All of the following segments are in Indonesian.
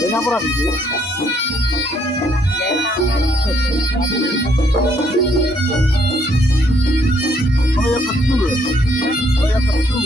Kenapa lagi? Oh ya kecil ya? Oh ya kecil.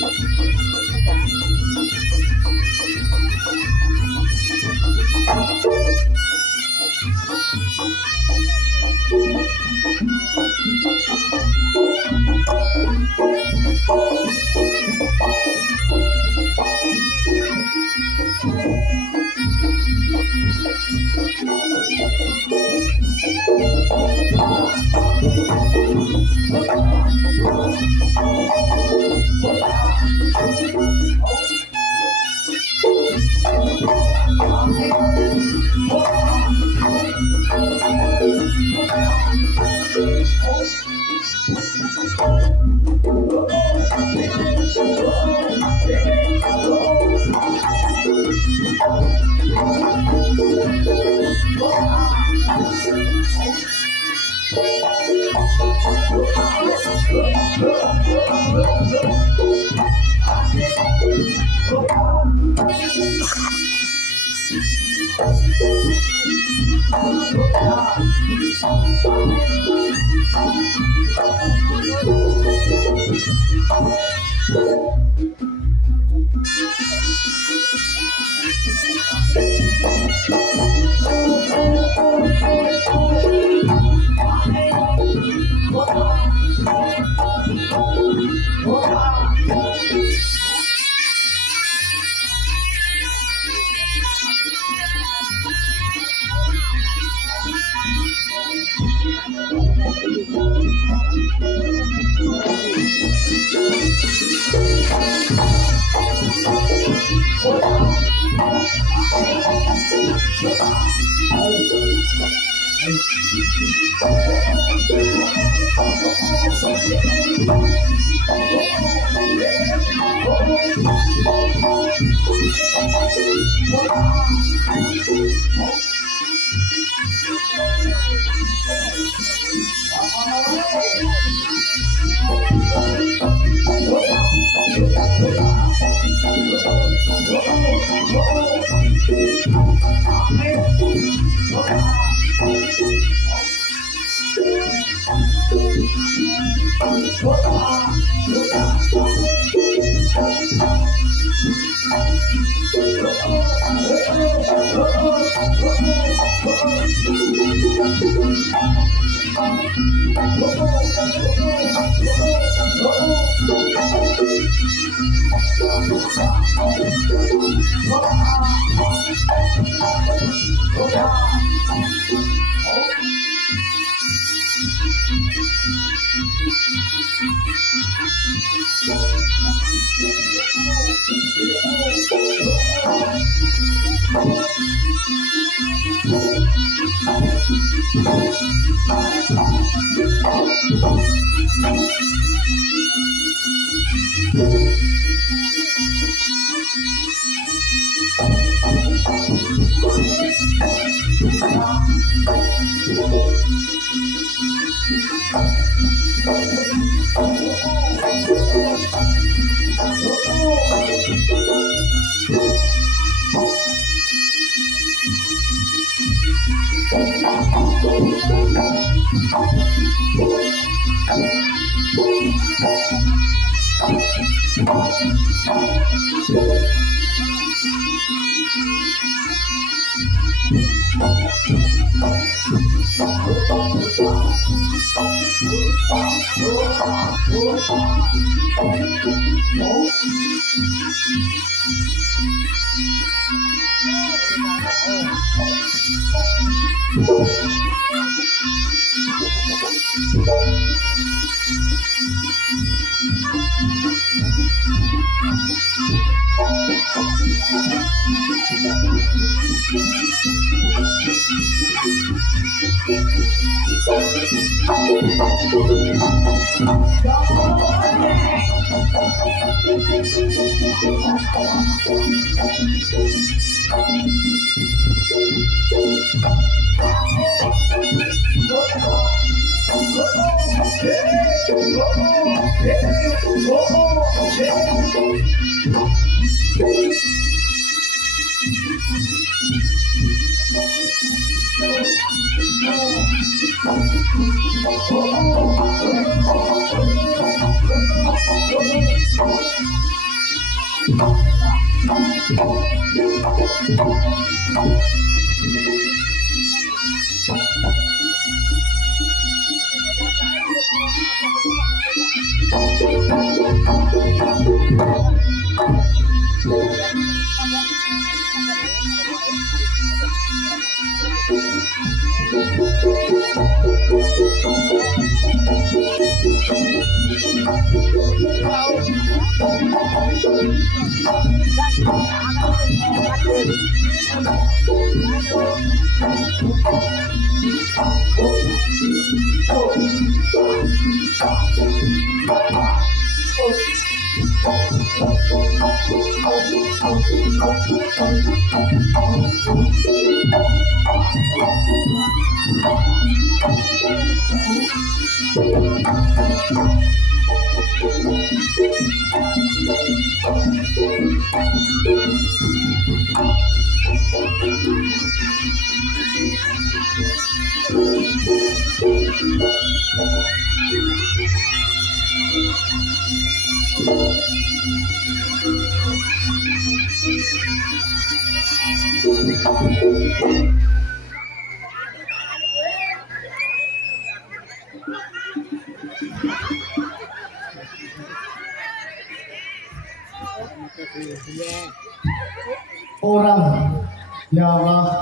Orang ya Allah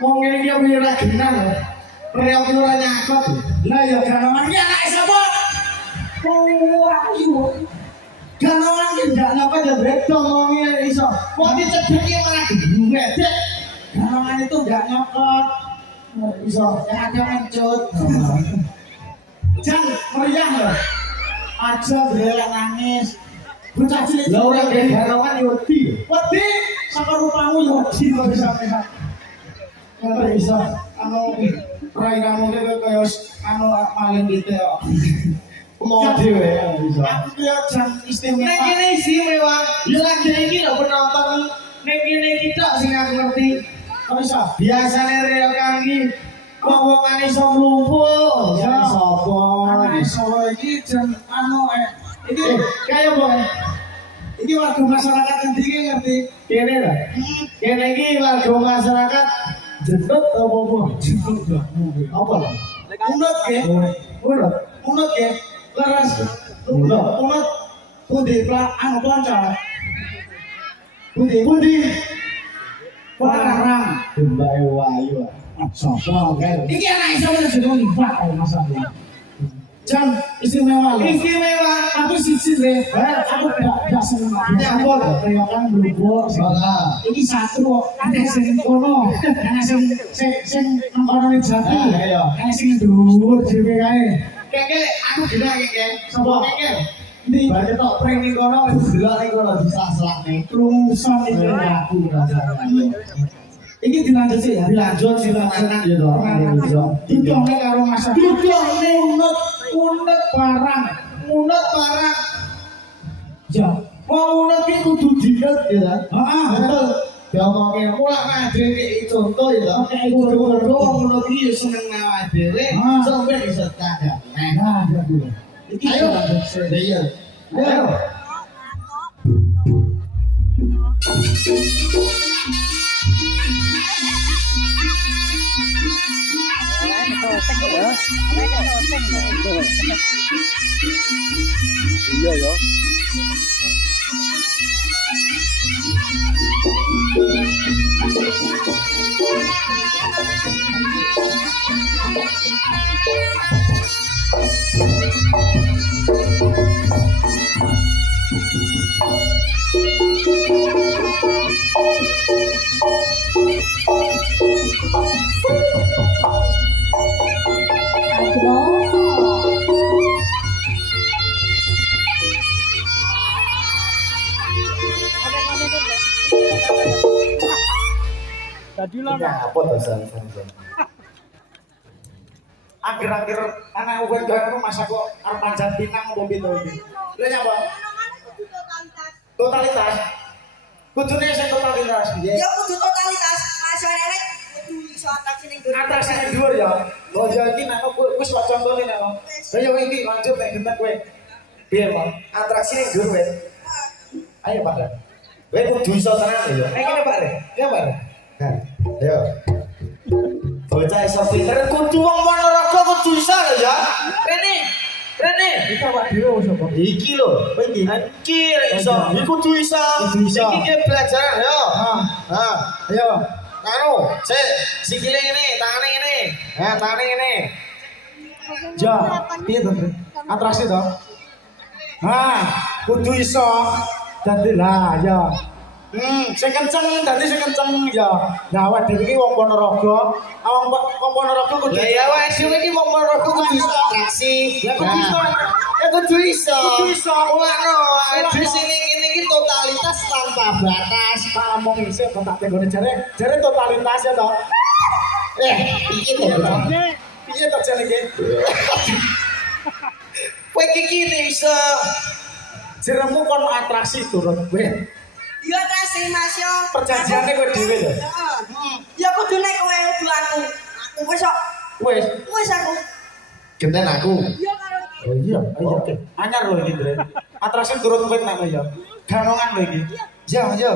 wong ngene iki piye ra genah lho reok ora nyakot lah ya ganawan iki anake sapa oh ayu ganawan iki ndak nyakot ya beda ngomongi iso wong dicedhek iki malah gedhe ganawan itu ndak nyakot iso yang ada mencut jangan meriah lho aja belak nangis bocah cilik lho ora ganawan wedi saka rupamu ya wedi kok bisa menak. Ora bisa anu rai kamu kaya anu paling gitu kok. Mau dhewe bisa. Aku ki jam istimewa. Nek kene istimewa, ya lagi iki lho penonton nek kene iki tok sing aku ngerti. Kok bisa? Biasane reokan iki wong-wongan iso mlumpuk. Ya sapa? Iso iki jam anu iki kaya apa? Ini warga masyarakat yang tinggi ngerti? Kene lah. Kene ini warga masyarakat jemput apa-apa? Jemput apa lah? Unut ya? Unut ya? Leras? Unut pundi anu ponca? Pundi? Parang Mbak Wayu sopo kan? Ini anak sama juga Mbak masalah Jan istimewa aku sisi deh aku gak seneng aku reyokan blubur ini satu ada sing kono ada sing nongkono ning jati ada sing dhuwur dhewe kae keke aku gila keke sapa keke ndi bare tok pring ning kono wis delok ning kono disaslakne rumusan iki aku rasane iki dilanjut sih ya dilanjut silakan ya toh didone karo masyarakat didone unut barang ya mau unut ki kudu diket ya heeh betul Diomongke mulak dhewe contoh ya. Kudu ngono iki seneng awake dhewe sampe iso tangga. Nah, ya Bu. Iki ayo. Iya. Ayo. Iya ya. Tadi lah. Apa to san? Akhir-akhir anak uwen doyan masa kok arep panjat pinang opo pito iki. Lha nyapa? Totalitas. Kudune sing totalitas. Ya kudu totalitas. Masyarakat kudu iso atraksi ning dhuwur. Atraksi ning dhuwur ya. Oh ya iki nek wis kok contone nek. Lah ya iki lanjut nek gentek kowe. Piye, Pak? Atraksi ning dhuwur wis. Ayo, Pak. Kowe kudu iso tenan ya. Kene, Pak. Ya, Pak. Nah, ayo. Bocah iso pinter kudu wong Ponorogo kudu iso lho ya. Rene. Iki awak dhewe sapa? Iki lho. Kowe iki. Iki iso. Iki kudu iso. Iki ki belajar ya. Heeh. Ayo. Karo, sik, sikile ngene, tangane ngene. Tangane ngene. Ja, piye to, atraksi to? Kudu iso. Dadi lah ya. Sing kenceng dadi sing kenceng ya. Lah awak dhewe iki wong Ponorogo, wong Ponorogo kudu. Lah ya awak dhewe iki wong Ponorogo kudu iso atraksi. Ya kudu iso. Kudu iso. Ngono, dhewe sing ngene iki totalitas tanpa batas. Tak omong isih kok tak tenggone jare totalitas ya to. Piye to? Piye to jane iki? Kowe iki iso. Jeremu kon atraksi turun kowe. Ya atraksi Mas yo. Perjanjiane kowe dhewe lho. Heeh. Ya kudu nek kowe kudu aku. Aku wis kok. Wis aku. Genten aku. Ya karo. Oh iya, ayo oke. Anyar lho iki, Dre. Atraksi turun kowe nek ya. Ganongan lho iki. Yo.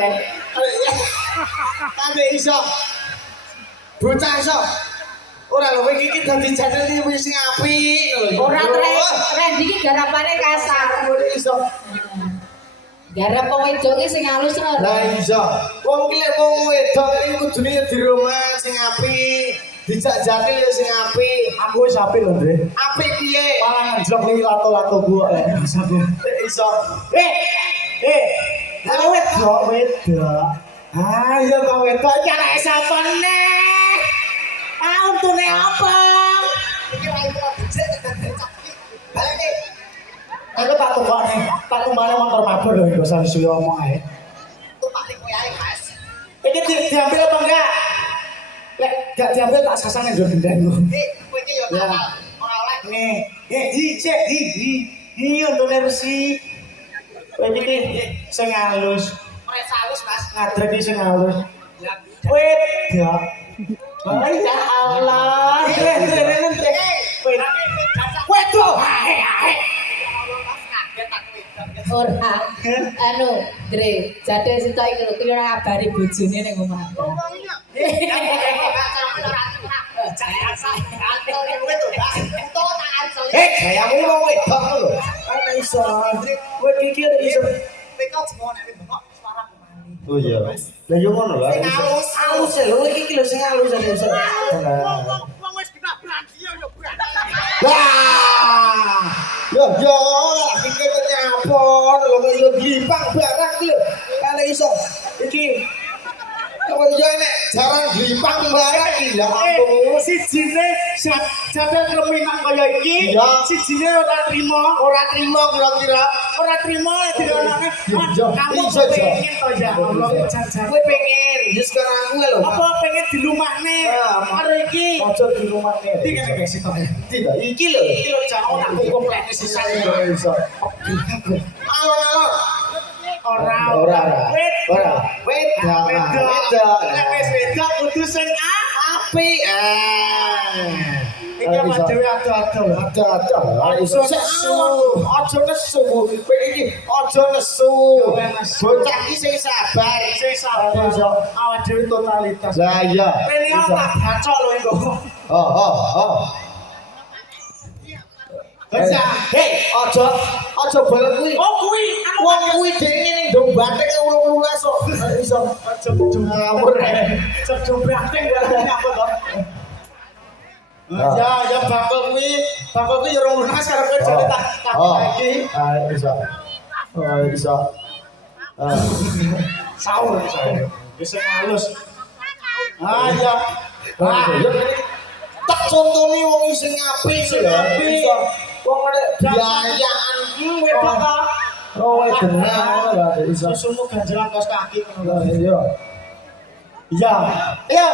lek. Kabeh iso. Bocah iso. Ora lho iki dadi jadil iki wis sing apik lho. Ora Randy iki garapane kasar. Iso. Garap wong wedok iki sing halus lho. Lah iso. Wong ki lek wong wedok iki kudune ya diroman sing apik. Dijak jadil ya sing apik. Aku wis apik lho, Dre. Apik piye? Malah ngejlok iki lato-lato gua lek sabu. Iso. Lah wedok. Ah, iya kok wedok iki anake sapa neh? Ah untune apa? Iki ra iso becik dadi cakit. Balik. Aku tak tukokne. Tak tumbane motor mabur lho iku suwe omong ae. Tupak ning kowe ae, Mas. Iki diambil apa enggak? Lek gak diambil tak sasang nang gendengku. Kowe iki yo nakal. Ora oleh. Nih, cek, untune resi. Kowe iki sing halus. Ora salus, Mas. Ngadrek iki sing halus. Wedok. Oh ya Allah. Wedok. Ora. Anu, Dre, jadil sitok iki lho kuwi ora ngabari bojone ning omah. Gayamu wong wedok lho. Ana iso. Kowe iki iso. Tekok semua nek bengok suara kemani. Oh iya. Lah yo ngono lah. Sing halus lho iki lho sing halus iso. wong wis kena branji yo branji. Lah. Yo, iki nyapon lho kok yo glipang barang iki lho. Ana iso. Iki Kok yo nek jaran glipang barang iki lho ampun. sijine jadal kreminang kaya iki. Iya. Sijine ora trimo. Ora trimo kira-kira. Ora trimo lek dilonone. Kamu Iso, iso. pengen to ya Allah jajan. Kowe pengen yo sekarang aku lho. Apa pengen dilumahne karo iki? Aja di rumah nih. Iki kene guys sitok. Tidak, iki lho. Iki lho jangan tak hukum lek sisan. Iso. Alon-alon. Ora. Wedok. Wedok. Lek wis wedok kudu sing Apik. iki apa dhewe ado-ado. Ada. Iso nesu. Aja nesu. Kowe iki aja nesu. Bocah iki sing sabar. Sing sabar. Awak dhewe totalitas. Lah iya. Rene tak bacok lho iku. Oh. Hei, aja balen kuwi. Oh kuwi Wong kuwi dhewe ngene ndong banteng ulung-ulungas kok. Iso aja ngawur. Sedo banteng apa to? Ya bakul kuwi ya rong lunas karo kowe jane tak iki. Iso. Iso. Saur. Wis halus. Ya. Tak contoni wong sing apik ya. Iso. Wong nek biayaan Wedok ta? oh bener ngono lah iso. Susumu ganjelan kaos kaki ngono. Iya. Iya.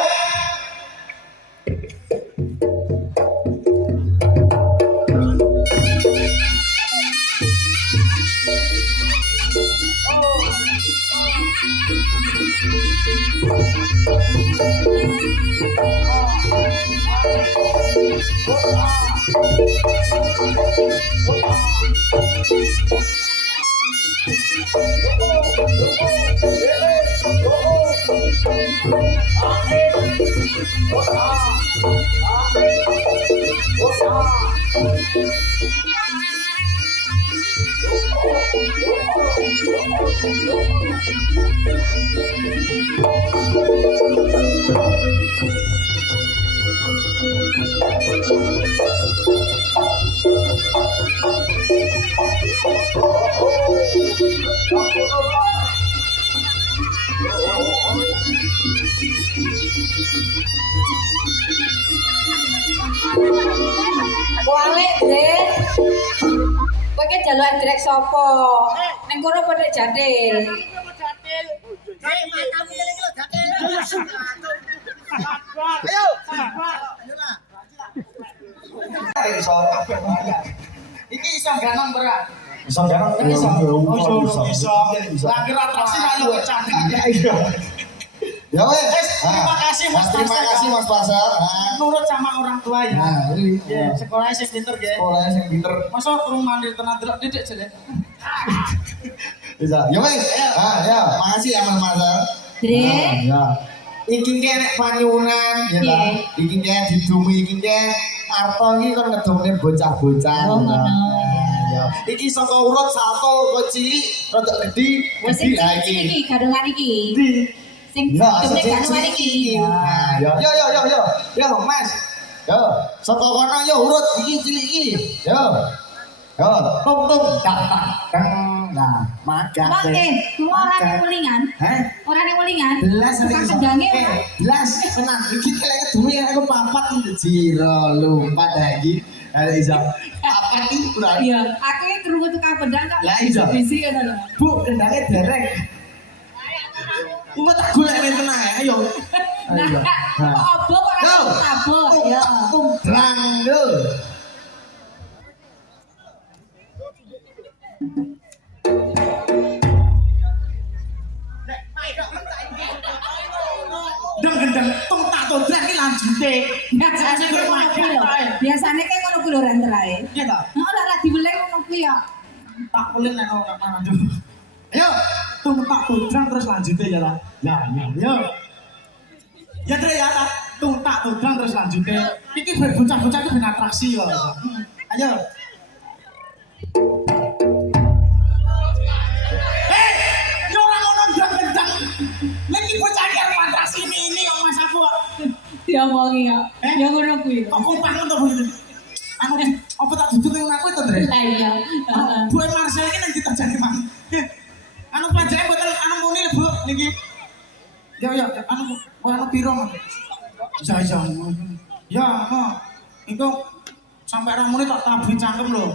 Wale, Dre. Kowe ki jaluk drek sapa? Ning kono padha jadil. Iki iso ganon berat. Iso jarang Iso. iso. Lagi atraksi ayo bercanda. Ya wes. Terima kasih Mas Terima Pasar. kasih Mas Pasar. Nurut sama orang tua ya. Nah, ini Ya, sekolahnya sih pinter ya. sekolah yang pinter. Masa kurang mandir tenan delok didik jelek. Bisa. Ya wis. Ah, ya. Makasih ya Mas Masal. Dre. Ya. Iki ki nek panyunan ya ta. Iki ki didumi iki ki arto iki kon ngedumne bocah-bocah. Oh, ngono. Ya. Iki saka urut 1 kok cilik rada gedhi. Wis sing iki gadungan iki. Di. Sing Ya, gedhe sing gadungan iki. Nah, yo. Yo, Mas. Yo, saka kono yo urut iki cilik iki. Yo. Yo, tung tak. Nah, makan. Oke, cuma orang yang welingan. Heh? Orang yang welingan. Belas Tukang kendangnya apa? belas tenang iki lek kedue aku papat jiro lompat lagi ada iso papat iki kurang Iya, aku ini kerungu tukang pedang kok. Lah, iya. Bisi ngono lho. Bu kendangnya derek Umat tak golek men tenang ya ayo Nah, kok obo kok Yo. ora tabok ya. Brang lho Gendeng tung tak todrak iki lanjute. Biasane kok ngono kuwi lho. Biasane kayak ngono kuwi lho renterae. Iya ta? Heeh, ora dibeleh ngono kuwi ya. Tak kulit nek ora mandu. Ayo, tung tak todrak terus lanjute ya ta. Lah, ya. Ya Dre ya ta. Tung tak todrak terus lanjute. Iki bocah-bocah iki ben atraksi ya. Ayo. Yo ora ngono gendang. Lagi bocah iki arep atraksi ini kok Mas aku kok. Diomongi ya. Ya ngono kuwi. Kok kompak to Bu? Anu apa tak duduk ning aku itu Dre? Lah iya. Heeh. Bu Marcel ini nanti terjadi mang. Anu pelajaran betul anu muni Bu niki. Ya anu piro mang. Ya. Ya, iku sampai orang muni tak tabi cangkem lho.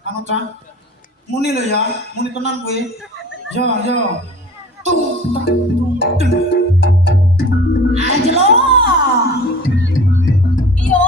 Anu cah. Muni lho ya, muni tenan kowe. Ya. Tung tak tung deng. Anjlo. Yo.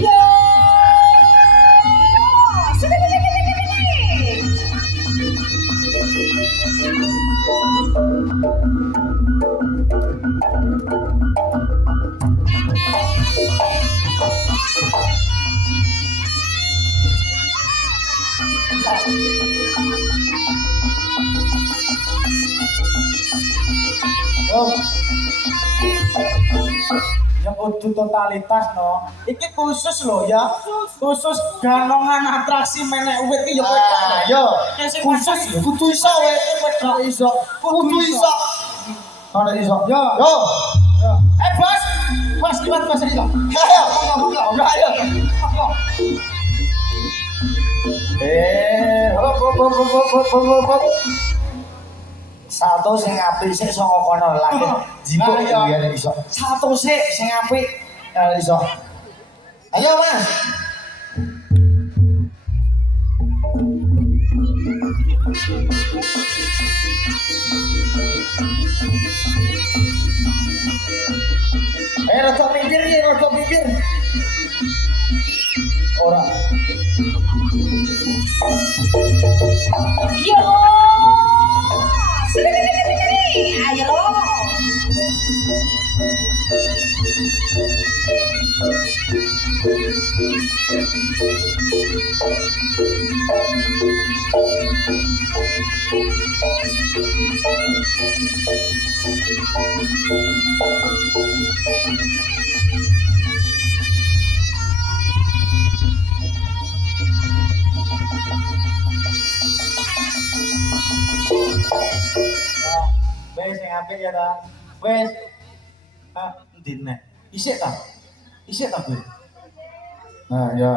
Yo. Sini. Oh. Ya kudu totalitas no. Iki khusus lho ya. Khusus ganongan atraksi menek uwit iki ya kowe tok. yo Khusus kudu iso we kudu iso ana iso yo Bos. Bos liwat bos iki. ayo ayo hop. Satu sing apik sik saka kono lagi jipuk biar iso. Satu sik sing apik iso. Ayo Mas. Rada pinggir. Ora. Yo. Sini. Ayo. Wes sing apik ya ta. Wes. Ah, endi nek? Isik ta kowe? Nah, ya.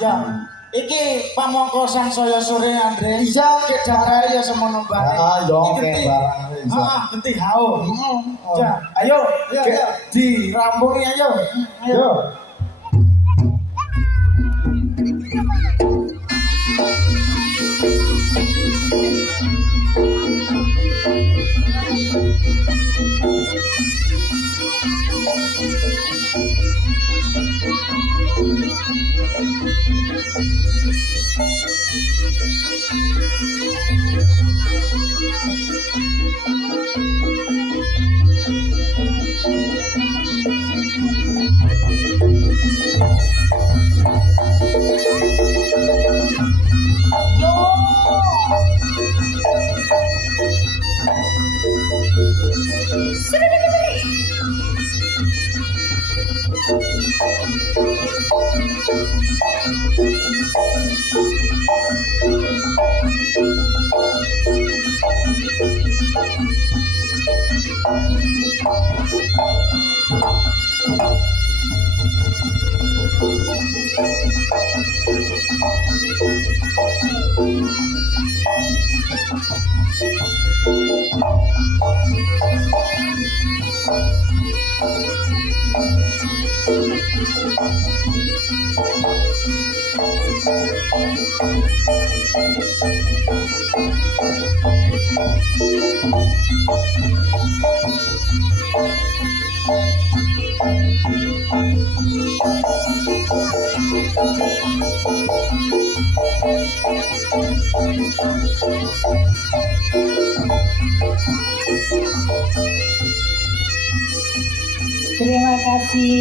Ya. Iki pamongkosan saya sore Andre. Iya, kek darai ya semono bae. Yo Iki kek genti. barang iso. Genti hao. Ya, ayo. Dirambungi ayo. Yo. Terima kasih.